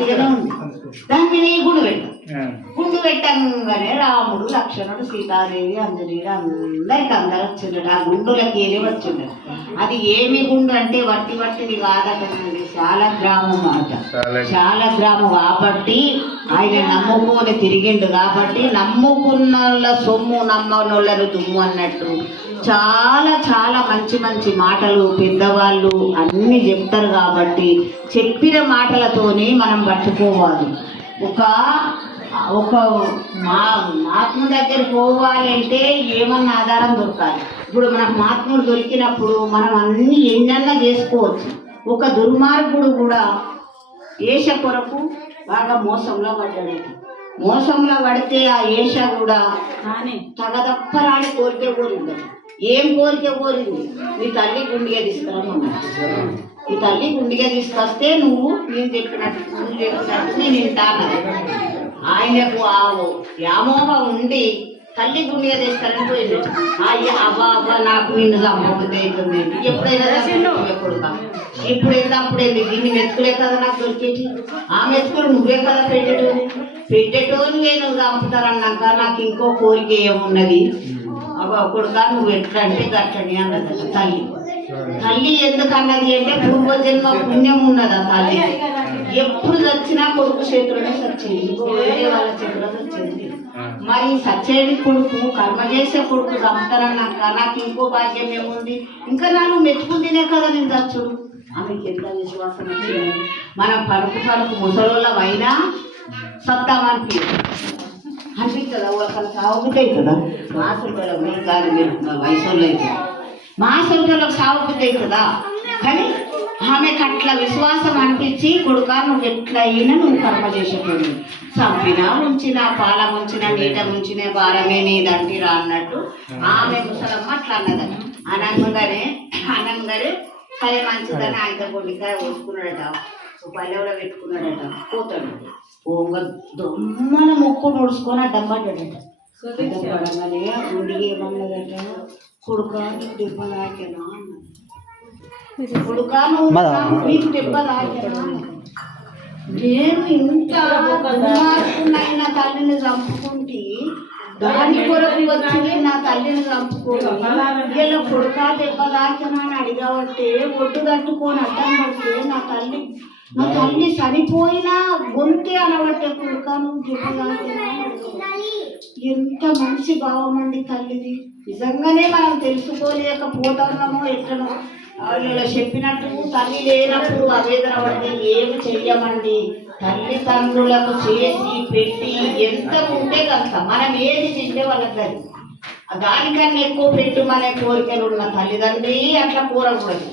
మట్టిగానే ఉంది. దాని మీద ఈ గుండు పెట్టాం. గుండు పెట్టంగానే రాముడు లక్ష్మణుడు సీతాదేవి అంజనీయుడు అందరికి అందరు వచ్చిండట ఆ గుండులకి ఏది వచ్చిండట అది ఏమి గుండు అంటే వట్టి వట్టిది కాదటండి చాలా గ్రామం అట చాలా గ్రామం కాబట్టి ఆయన నమ్ముకొని తిరిగిండు కాబట్టి నమ్ముకున్న వాళ్ళ సొమ్ము నమ్మనోళ్ళను దుమ్ము అన్నట్టు. చాలా చాలా మంచి మంచి మాటలు పెద్దవాళ్ళు అన్ని చెప్తారు కాబట్టి చెప్పిన మాటలతోని మనం పట్టుకోవాలి ఒక ఒక మా మహాత్మ దగ్గర పోవాలి అంటే ఏమన్నా ఆధారం దొరకాలి. ఇప్పుడు మనకు మహాత్ముడు దొరికినప్పుడు మనం అన్ని ఎన్నన్నా చేసుకోవచ్చు. ఒక దుర్మార్గుడు కూడా ఏష కొరకు బాగా మోసంలో పడ్డాడు. మోసంలో పడితే ఆ ఏష కూడా తగదప్పరాని కోరిక కోరింది. ఏం కోరిక కోరింది? నీ తల్లి గుండిగా తీసుకురమ్మన్నాడు నీ తల్లి గుండిగా తీసుకొస్తే నువ్వు నేను చెప్పినట్టు నువ్వు చెప్పినట్టు నేను వింటాను ఆయనకు ఆ వ్యామోహ ఉండి తల్లి గుండిగా తీసుకురని పోయింది అయ్యా అవ్వ అవ్వ నాకు నిన్ను అవుతుంది. ఎప్పుడైనా చంపుతావే కొడుకా ఎప్పుడైనా అప్పుడైంది దీన్ని మెతుకులే కదా నాకు దొరికేటి? ఆ మెతుకులు నువ్వే కదా పెట్టేటోని పెట్టేటోని నేను చంపుతారన్నాక నాకు ఇంకో కోరిక ఏమున్నది? అవ్వ కొడుకా నువ్వు ఎట్లా అంటే గట్టని అన్నదట తల్లి. తల్లి ఎందుకు అన్నది అంటే పూర్వజన్మ పుణ్యం ఉన్నది ఆ తల్లి? ఎప్పుడు చచ్చినా కొడుకు చేతిలోనే చచ్చింది. ఇంకో వేరే వాళ్ళ చేతిలో చచ్చింది. మరి సచ్చేది కొడుకు కర్మ చేసే కొడుకు చంపుతారన్నాక నాకు ఇంకో భాగ్యం ఏముంది? ఇంకా నాకు మెచ్చుకుందినే కదా నేను చచ్చుడు. ఆమెకి ఎంత విశ్వాసం వచ్చింది. మన పలుకు పలుకు ముసలోళ్ళమైనా సత్తామనిపి అనిపిస్తుందా ఒకరు సాగుబుద్ధి అవుతుందా మా సొంతలో మీ కాదు మీరు వయసు మా సొంతలో సాగుబుద్ధి అవుతుందా కానీ ఆమెకు అట్లా విశ్వాసం అనిపించి కొడుకా నువ్వు ఎట్లా అయినా నువ్వు కర్మ చేసేటోడు చంపినా ఉంచినా పాల ముంచినా నీట ముంచిన భారమే నీదంటిరా అన్నట్టు ఆమె ముసలమ్మ అట్లా అన్నదట. అనంగానే అనంగానే సరే మంచిదని ఆయన గుండికాయ పోసుకున్నాడట. ఓ పల్లె కూడా పెట్టుకున్నాడట. పోతాడు. పోంగ దొమ్మన మొక్కు ముడుచుకొని అడ్డమ్మడ్డాడట అడ్డపడగానే గుండికి ఏమన్నదట? కొడుక నీకు దెబ్బ అన్నది కొడుక నువ్వు నీకు దెబ్బ తాకేనా అన్నది. నేను ఇంత దుర్మార్గునైన తల్లిని చంపుకుంటే దాని కొరకు వచ్చి నా తల్లిని చంపుకోవాలి ఇలా కొడుక దెబ్బ తాకినా అని అడిగావంటే ఒడ్డు తట్టుకొని అడ్డం పడితే నా తల్లి నా తల్లి చనిపోయినా గొంతే అనబట్టే కొడుక నువ్వు దెబ్బ ఎంత మంచి భావం అండి తల్లిది. నిజంగానే మనం తెలుసుకోలేకపోతున్నామో ఎట్లనో. వాళ్ళు చెప్పినట్టు తల్లి లేనప్పుడు ఆవేదన పడి ఏమి చెయ్యమండి? తల్లిదండ్రులకు చేసి పెట్టి ఎంత ఉంటే కనుక మనం ఏది తింటే వాళ్ళకి అది. దానికన్నా ఎక్కువ పెట్టుమనే కోరికలు ఉన్న తల్లిదండ్రి అట్లా కూరకూడదు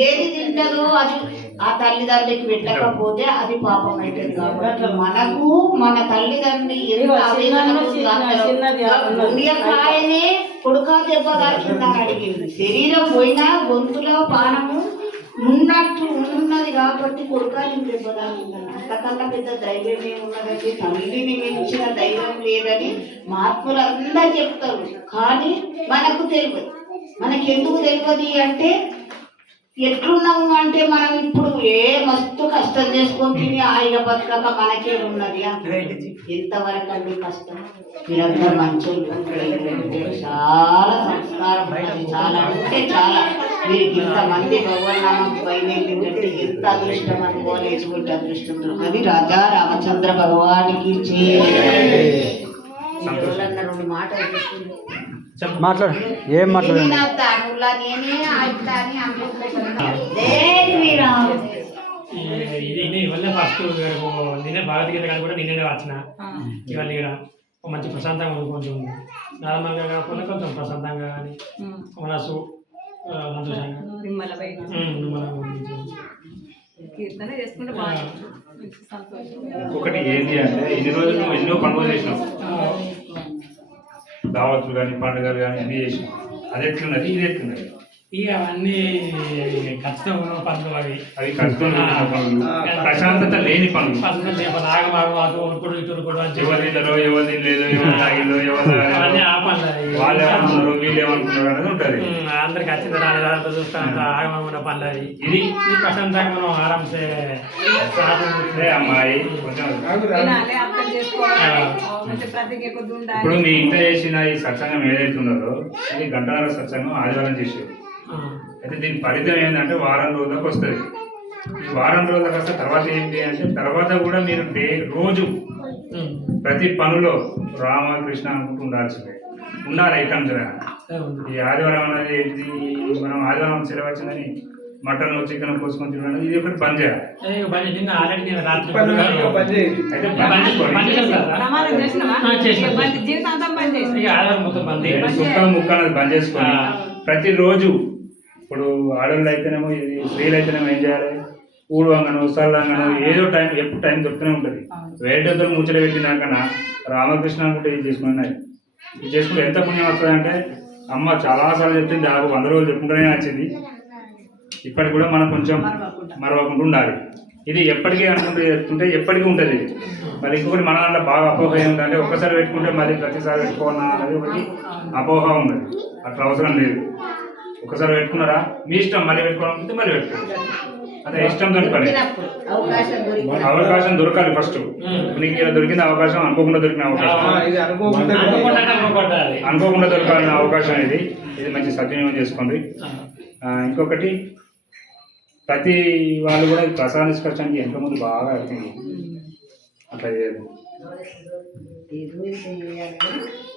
ఏది తింటదో అది ఆ తల్లిదండ్రికి పెట్టకపోతే అది పాపం అవుతుంది కాబట్టి మనకు మన తల్లిదండ్రి గుండెకాయనే కొడుకా దెబ్బ తాకిందని అడిగింది. శరీరం పోయినా గొంతులో పానము ఉన్నట్టు ఉన్నది కాబట్టి కొడుకాలి దెబ్బ తాకిందని అంతకన్నా పెద్ద ధైర్యం ఏమున్నదండి? తల్లిని మించిన ధైర్యం లేదని మహాత్ములు అందరూ చెప్తారు. కానీ మనకు తెలియదు. మనకి ఎందుకు తెలియదు అంటే ఎట్లున్నాము అంటే మనం ఇప్పుడు ఏ మస్తు కష్టం చేసుకొని తిని ఆయన బతకక మనకే ఉన్నది ఎంతవరకు అండి కష్టం? మీరందరూ మంచోళ్ళు చాలా సంస్కారం చాలా అంటే చాలా. మీరు ఇంతమంది భగవన్నామం బయలుదేరిందంటే ఎంత అదృష్టం అనుకోవాలి ఎటువంటి అదృష్టం దొరకది. రాజా రామచంద్ర భగవానికి ఎవరన్నా రెండు మాటలు మాట్లాడు ఏం మాట్లాడండి నేనే ఇది ఇవల్ల ఫస్ట్ నిన్నే భారతీయత కానీ కూడా నిన్నే వచ్చిన ఇక్కడ ఒక మంచి ప్రశాంతంగా ఉంది కొంచెం నార్మల్గా కాకుండా కొంచెం ప్రశాంతంగా కానీ మనసు సంతోషంగా. ఇంకొకటి ఏంటి అంటే ఇన్ని రోజులు నువ్వు ఎన్నో పండుగలు చేసినావు? దావత్తులు కానీ పండుగలు కానీ అన్ని చేసినావు. అది ఎట్లున్నది? ఇది ఎట్లున్నది? ఇక అవన్నీ ఉన్న పనులు అవి. అవి కష్టం పనులు. ప్రశాంతత లేని పనులు. పనులు. రేపు ఆగమాగం అటు ఉరుకుడు ఇటు ఉరుకుడు అని చెప్పి. ఎవరు తిన్నారో ఎవరు తినలేదు ఎవరు తాగిలో ఎవరు ఆ పనులు అవి. వాళ్ళు ఏమనుకున్నారు వీళ్ళు ఏమనుకున్నారు అనేది ఉంటుంది. అందరికి వచ్చింది రాలేదు ఆగమాగం ఉన్న పనులు అవి. ఇది? ఈ ప్రశాంతంగా మనం ఆరాంసే అదే అమ్మాయి ఇప్పుడు మీ ఇంట్లో చేసిన ఈ సత్సంగం ఏదైతే ఉన్నదో ఇది గంటన్నర సత్సంగం ఆదివారం చేసేది. అయితే దీని ఫలితం ఏంటంటే వారం రోజులకు వస్తుంది. ఈ వారం రోజులకు వస్తే తర్వాత ఏంటి అంటే తర్వాత కూడా మీరు డే రోజు ప్రతి పనిలో రామకృష్ణ అనుకుంటూ ఉండాల్సిందే. ఉండాలి ఐటమ్స్ ఈ ఆదివారం అనేది ఏంటి? మనం ఆదివారం సెలవు వచ్చిందని మటన్ చికెన్ కోసుకొని తినడం ఇది ఒకటి బంద్ చేయాలి. ముక్క అనేది బంద్ చేసుకొని ఆ. ప్రతిరోజు ఇప్పుడు ఆడవాళ్ళు అయితేనేమో ఇది స్త్రీలు అయితేనేమో ఏం చేయాలి? ఊడవంగను ఉసాలంగను ఏదో టైం ఎప్పుడు టైం దొరుకుతూనే ఉంటుంది. వేటతో ముచ్చట పెట్టినాకన్నా రామకృష్ణ అనుకుంటే ఇది చేసుకున్నాయి ఇది చేసుకుంటే ఎంత పుణ్యం వస్తుంది అంటే అమ్మ చాలాసార్లు చెప్పింది దాదాపు వంద రోజులు చెప్పుకుంటూనే వచ్చింది ఇప్పటికి కూడా మనం కొంచెం మరవకుండా. ఉండాలి. ఇది ఎప్పటికీ అనుకుంటే చెప్తుంటే ఎప్పటికీ ఉంటుంది ఇది. మరి ఇంకొకటి మన దాంట్లో బాగా అపోహ ఏంటంటే ఒక్కసారి పెట్టుకుంటే మళ్ళీ ప్రతిసారి పెట్టుకోవాలన్నా అనేది ఒకటి అపోహ ఉన్నది. అట్లా అవసరం లేదు. ఒకసారి పెట్టుకున్నారా? మీ ఇష్టం మళ్ళీ పెట్టుకోవాలనుకుంటే మళ్ళీ పెట్టుకోండి. అదే ఇష్టంతో పని దొరికినప్పుడు అవకాశం దొరకాలి ఫస్ట్ నీకు ఇలా దొరికిన అవకాశం అనుకోకుండా దొరికిన అవకాశం. ఇది అనుకోకుండా దొరకాలన్న అవకాశం ఇది. ఇది మంచి సద్వినియోగం చేసుకోండి. ఇంకొకటి ప్రతి వాళ్ళు కూడా ఈ ప్రసాద నిష్కర్షానికి ఎంతమంది బాగా అవుతుంది అట్లా చేయదు.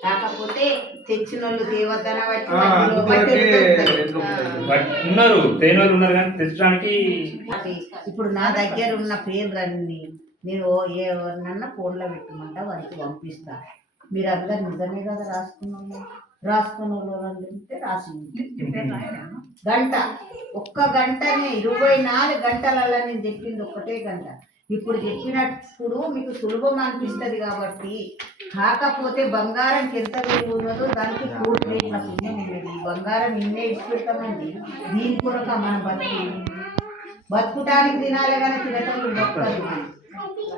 కాకపోతే తెచ్చిన వాళ్ళు దేవతన బట్టి ఆ, మధ్యలో బట్టి అందుకే దొరుకుతాయి. ఎట్లా ఉంటుంది? బట్ ఉన్నారు తేని వాళ్ళు ఉన్నారు కానీ తెచ్చడానికి ఇప్పుడు నా దగ్గర ఉన్న పేర్లన్నీ నేను ఎవరినన్నా ఫోన్లో పెట్టమంటా వారికి పంపిస్తా. మీరు అందరు నిజమే కదా రాసుకున్న రాసుకున్న వాళ్ళు అంటే రాసి గంట. ఒక్క గంటనే ఇరవై నాలుగు గంటలలో నేను చెప్పింది ఒక్కటే గంట. ఇప్పుడు చెప్పినప్పుడు మీకు సులభం అనిపిస్తుంది కాబట్టి కాకపోతే బంగారంకి ఎంత విలువ ఉన్నదో దానికి కోటి రేట్ల పుణ్యం ఉండేది బంగారం ఇన్నే ఇచ్చి దీని కొరక మనం బతుకు బతుకుటానికి తినాలి కానీ తినటం బతకదు.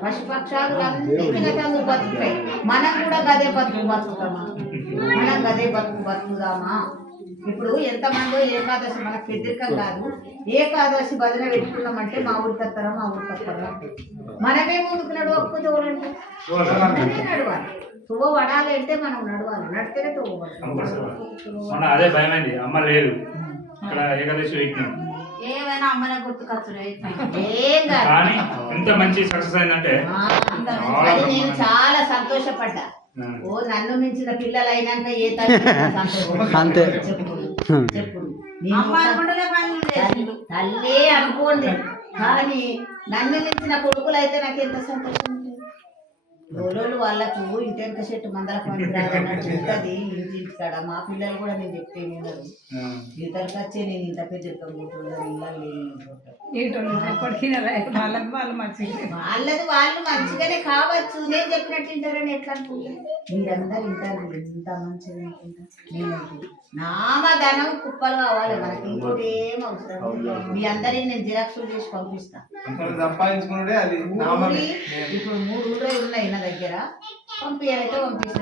పశుపక్షాలు అన్ని తినటం బతుకుతాయి. మనం కూడా గదే బతుకు బతుకుతామా? మనం గదే బతుకు బతుకుదామా? ఇప్పుడు ఎంతమందో ఏకాదశి మనకు పెద్దరికం కాదు. ఏకాదశి బదిన పెట్టుకున్నామంటే మా ఊరికి వస్తారా మా ఊరికి వస్తారా అంటే మనమే ముందుకు నడవకపోతే మనమే నడవాలి. తువ్వ పడాలి అంటే మనం నడవాలి. నడితేనే తువ్వ అదే భయమైంది. అమ్మ లేదు ఇక్కడ ఏకాదశి పెట్టినాం. ఏమైనా అమ్మనే గుర్తుకొచ్చుడు ఏం కాదు. కానీ ఎంత మంచి సక్సెస్ అయిందంటే ఆ, అది నేను చాలా సంతోషపడ్డా. ఓ నన్ను మించిన పిల్లలు అయినాక ఏ తల్లి? అంతే. తల్లి- తల్లే అనుకోండి. కానీ నన్ను మించిన కొడుకులు అయితే నాకు ఎంత సంతోషం రోజులు వాళ్ళకు ఇంటెనక చెట్టు మందల పండుగ ఉంటుంది ఇంటి కాడ మా పిల్లలు కూడా నేను చెప్తే వినరు. ఇద్దరికి వచ్చే నేను ఇంత పెద్ద మంచిగా వాళ్ళది వాళ్ళు మంచిగానే కావచ్చు. నేను చెప్పినట్టు వింటారని ఎట్లా మీరందరూ వింటారు ఎంత మంచిగా అనుకుంటారు. నేను అనుకుంటా. నామధనం కుప్పలు కావాలి మనకి ఇంకోటి ఏం అవసరం. మీ అందరినీ నేను జిరాక్సులు చేసి పంపిస్తా. మనం సంపాదించుకున్నాడే అది నామమే. ఊరి ఇప్పుడు మూడు ఊళ్ళో ఉన్నాయి నా దగ్గర. ఎంత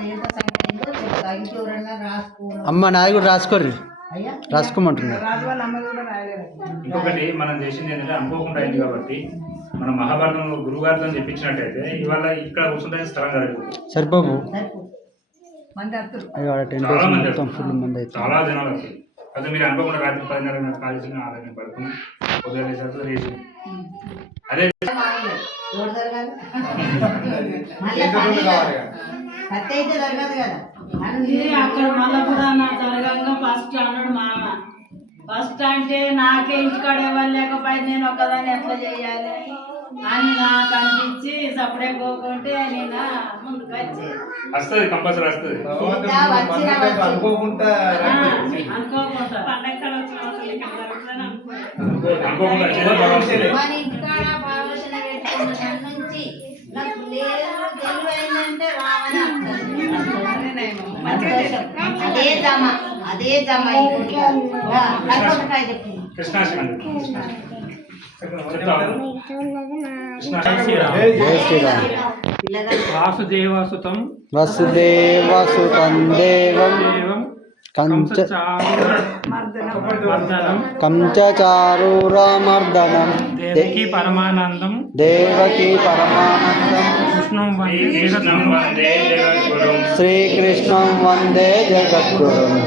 చెప్తా. ఇంకెవరన్నా రాసుకో అమ్మ నాది కూడా రాసుకోర్రి. అయ్యా? రాసుకోమంటున్నా. రాజు వాళ్ళ అమ్మ కూడా రాయలేదు ఇంకొకటి మనం చేసింది ఏంటంటే అనుకోకుండా అయింది కాబట్టి మన మహాభారతంలో గురుగారితో చెప్పించినట్టయితే ఇవాళ ఇక్కడ కూర్చుంటే స్థలం జరగదు. సరిపోపు సరిపో మంది అర్థం అయ్యో ఆడ టెన్ చాలా జనాలు వస్తారు అదే మీరు అనుకోకుండా రాత్రి పదిన్నర నాకు కాల్ చేసిన ఆలోచన పడుకుని ఉదయం లేచేసరికి లేచి. అదే అక్కడ మళ్ళా కూడా నా జరగంగా ఫస్ట్ అన్నాడు మామ ఫస్ట్ అంటే నాకే ఇంటికాడ ఎవరు లేకపోతే నేను ఒక్కదాన్ని ఎట్లా చేయాలి అని నాకు అనిపించి సపడే పోకుంటే నేను ముందుకు వచ్చి. వస్తుంది కంపల్సరీ వస్తుంది. అనుకోకుండా ఆ, రండి. అనుకోకుండా. ఇంటికాడ భావన పెట్టుకున్న దాని నుంచి నాకు లేదు తెలివైందంటే. అదే అదే జమ కృష్ణాష్టమి. వాసుదేవసుతం వసుదేవసుతం దేవం. కంచచారూరమర్దనం. దేవకి పరమానందం. దేవకీ పరమానందం. కృష్ణం వందే శ్రీకృష్ణం వందే జగద్గురుం.